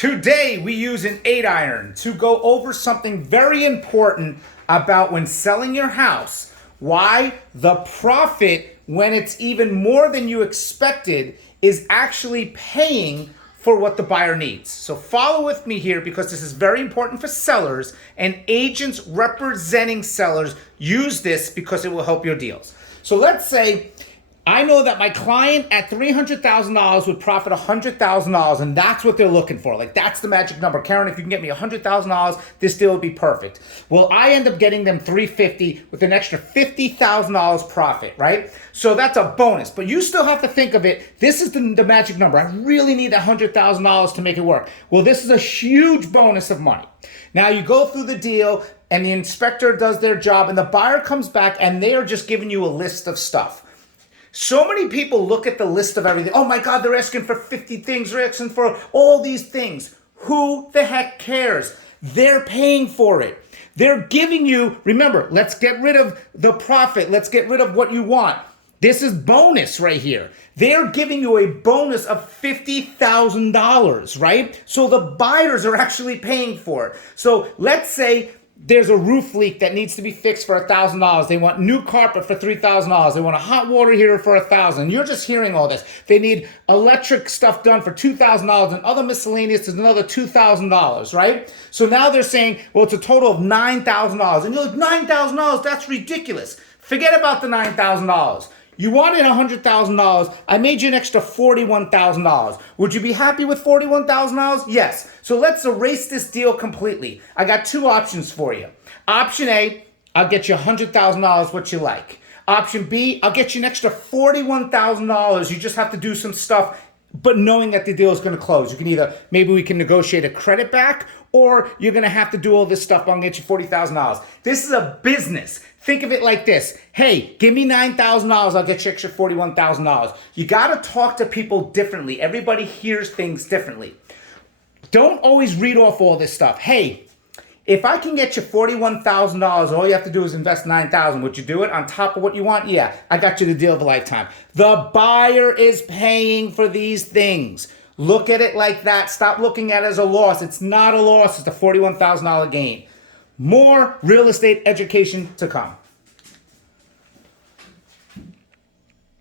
Today we use an 8-iron to go over something very important about when selling your house. Why the profit, when it's even more than you expected, is actually paying for what the buyer needs. So follow with me here because this is very important for sellers, and agents representing sellers use this because it will help your deals. So let's say I know that my client at $300,000 would profit $100,000, and that's what they're looking for. Like, that's the magic number. Karen, if you can get me $100,000, this deal would be perfect. Well, I end up getting them $350,000 with an extra $50,000 profit, right? So that's a bonus, but you still have to think of it. This is the magic number. I really need $100,000 to make it work. Well, this is a huge bonus of money. Now you go through the deal and the inspector does their job and the buyer comes back and they are just giving you a list of stuff. So many people look at the list of everything. Oh my God, they're asking for 50 things. They're asking for all these things. Who the heck cares? They're paying for it. They're giving you, remember, let's get rid of the profit. Let's get rid of what you want. This is bonus right here. They're giving you a bonus of $50,000, right? So the buyers are actually paying for it. So let's say there's a roof leak that needs to be fixed for $1,000. They want new carpet for $3,000. They want a hot water heater for $1,000. You're just hearing all this. They need electric stuff done for $2,000 and other miscellaneous is another $2,000, right? So now they're saying, well, it's a total of $9,000. And you're like, $9,000, that's ridiculous. Forget about the $9,000. You wanted $100,000. I made you an extra $41,000. Would you be happy with $41,000? Yes. So let's erase this deal completely. I got two options for you. Option A, I'll get you $100,000, what you like. Option B, I'll get you an extra $41,000. You just have to do some stuff, but knowing that the deal is going to close. You can either, maybe we can negotiate a credit back, or you're going to have to do all this stuff. I'll get you $40,000. This is a business. Think of it like this. Hey, give me $9,000. I'll get you extra $41,000. You got to talk to people differently. Everybody hears things differently. Don't always read off all this stuff. Hey, if I can get you $41,000, all you have to do is invest $9,000. Would you do it on top of what you want? Yeah, I got you the deal of a lifetime. The buyer is paying for these things. Look at it like that. Stop looking at it as a loss. It's not a loss. It's a $41,000 gain. More real estate education to come.